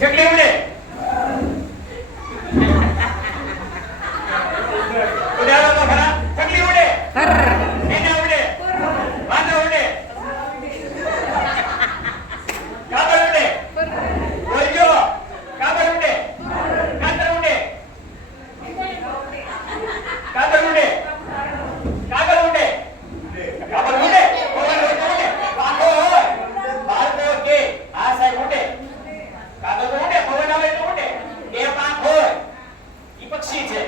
चकली उडे उड्याला बघा चकली उडे मेंढ्या उडे वांदर उडे काबर उडे बोलजो काबर उडे कातर उडे कातर उडे काबर उडे काबर उडे पवन उडे पाखो बाळको के आ साहेब उडे कागद उडे पवन આવે તો ઉડે એ પાંખ હોય ઈ પક્ષી છે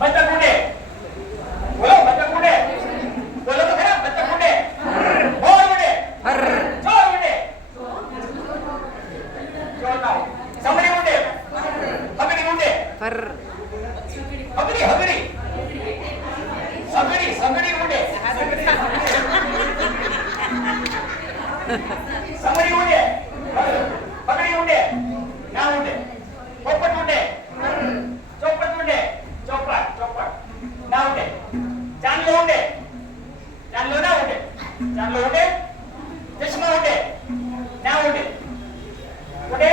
બતક ઉડે બોલો બતક ઉડે બોલો તો ખરા બતક ઉડે મોર ઉડે ચોર ઉડે ચોર સમરી ઉડે હગરી ઉડે હગરી હગરી સગડી સગડી ઉડે સમરી ઉડે પગડી ઉડે ના ઉડે પોપટ ઉડે ચોપટ ઉડે ચોપટ ચોપટ ના ઉડે ચાંદલો ઉડે ચાંદલો ના ઉડે ચાંદલો ઉડે ચશ્મા ઉડે ના ઉડે ઉડે